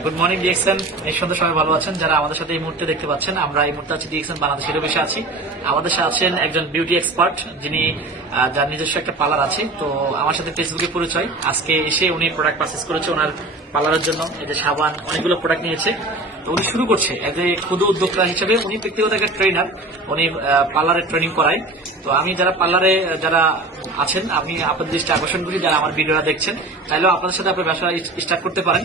Good morning DXN, নিঃসন্দেহে সবাই ভালো আছেন। যারা আমাদের সাথে এই মুহূর্তে দেখতে পাচ্ছেন, আমরা এই মুহূর্তে আছি ডিএক্সএন বাংলাদেশের বসে আছি। আমাদের সাথে আছেন একজন বিউটি এক্সপার্ট, যিনি যার নিজস্ব একটা পার্লার আছে। তো আমার সাথে ফেসবুকে পরিচয়, আজকে এসে উনি প্রোডাক্ট পারচেস করেছে ওনার পার্লারের জন্য। এই যে সাবান, অনেকগুলো প্রোডাক্ট নিয়েছে। তো উনি শুরু করছে এজ এ ক্ষুদ্র উদ্যোক্তা হিসেবে। উনি ব্যক্তিগত একটা ট্রেনার, উনি পার্লারে ট্রেনিং করায়। তো আমি যারা পার্লারে যারা আছেন, আমি আপনাদের দৃষ্টি আকর্ষণ করি, যারা আমার ভিডিওটা দেখছেন, চাইলেও আপনাদের সাথে আপনার ব্যবসা স্টার্ট করতে পারেন।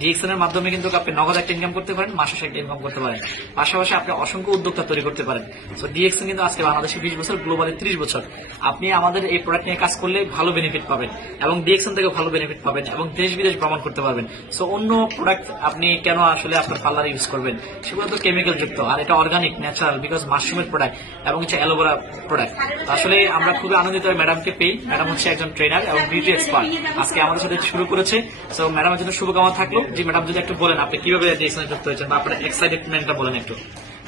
ডিএক্সএন এর মাধ্যমে কিন্তু আপনি নগদ একটা ইনকাম করতে পারেন, মাসে একটা ইনকাম করতে পারেন। পাশাপাশি আপনি অসংখ্য উদ্যোক্তা তৈরি করতে পারেন। তো ডিএক্সএন কিন্তু আজকে বাংলাদেশে 20 বছর, গ্লোবালি 30 বছর। আপনি আমাদের এই প্রোডাক্ট নিয়ে কাজ করলে ভালো বেনিফিট পাবেন, এবং ডিএক্সএন থেকে ভালো বেনিফিট পাবেন, এবং দেশ বিদেশ ভ্রমণ করতে পারবেন। সো অন্য প্রোডাক্ট আপনি কেন আসলে আপনার পার্লারে ইউজ করবেন? সেগুলো তো কেমিক্যাল যুক্ত, আর এটা অর্গানিক, ন্যাচারাল, বিকজ মাশরুমের প্রোডাক্ট এবং হচ্ছে অ্যালোভেরা প্রোডাক্ট। আসলে আমরা খুবই আনন্দিত ম্যাডামকে পেয়ে। ম্যাডাম হচ্ছে একজন ট্রেনার এবং বিউটি এক্সপার্ট, আজকে আমাদের সাথে শুরু করেছে। সো ম্যাডামের জন্য শুভকামনা থাকলো। যে ম্যাডাম যদি একটু বলেন আপনি কিভাবে ডিএক্সএন যুক্ত হয়েছেন, বা আপনার এক্সাইটেডমেন্টটা বলেন একটু।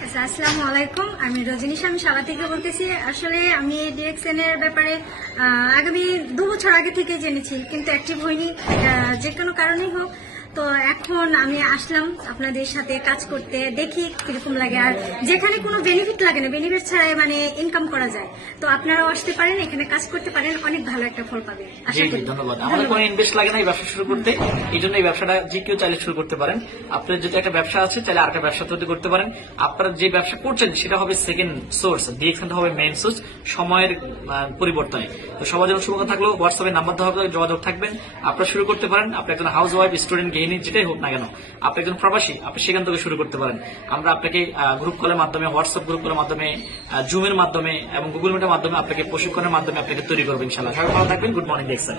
আচ্ছা, আসসালামু আলাইকুম। আমি রজনীশ, আমি সাবা থেকে বলতেছি। আসলে আমি ডিএক্সএন এর ব্যাপারে আগামী 2 বছর আগে থেকে জেনেছি, কিন্তু অ্যাক্টিভ হইনি, যে কোনো কারণেই হোক। তো এখন আমি আসলাম আপনাদের সাথে কাজ করতে, দেখি কিরকম লাগে। আর যেখানে কোনো বেনিফিট লাগে না, বেনিফিট ছাড়াই মানে ইনকাম করা যায়, তো আপনারাও আসতে পারেন, এখানে কাজ করতে পারেন, অনেক ভালো একটা ফল পাবেন আশা করি। ধন্যবাদ। আমাদের কোনো ইনভেস্ট লাগে না এই ব্যবসা শুরু করতে, এই জন্য এই ব্যবসাটা যে কেউ চাইলে শুরু করতে পারেন। আপনার যদি একটা ব্যবসা আছে, চাইলে আরেকটা ব্যবসা তৈরি করতে পারেন। আপনারা যে ব্যবসা করছেন সেটা হবে সেকেন্ড সোর্স, ডিএক্সএন হবে মেইন সোর্স সময়ের পরিবর্তনে। তো সবার জন্য শুভকামনা থাকলো। হোয়াটসঅ্যাপে নাম্বার দেওয়া হবে, যোগাযোগ থাকবেন, আপনারা শুরু করতে পারেন। আপনি একজন হাউস ওয়াইফ, স্টুডেন্ট, গৃহিণী, যেটাই হোক না কেন, আপনি একজন প্রবাসী, আপনি সেখান থেকে শুরু করতে পারেন। আমরা আপনাকে গ্রুপ কলের মাধ্যমে, হোয়াটসঅ্যাপ গ্রুপ কলের মাধ্যমে, জুমের মাধ্যমে এবং গুগল মিটের মাধ্যমে আপনাকে প্রশিক্ষণের মাধ্যমে আপনাকে তৈরি করবো ইনশাল্লাহ। সবাই ভালো থাকবেন। Good morning DXN.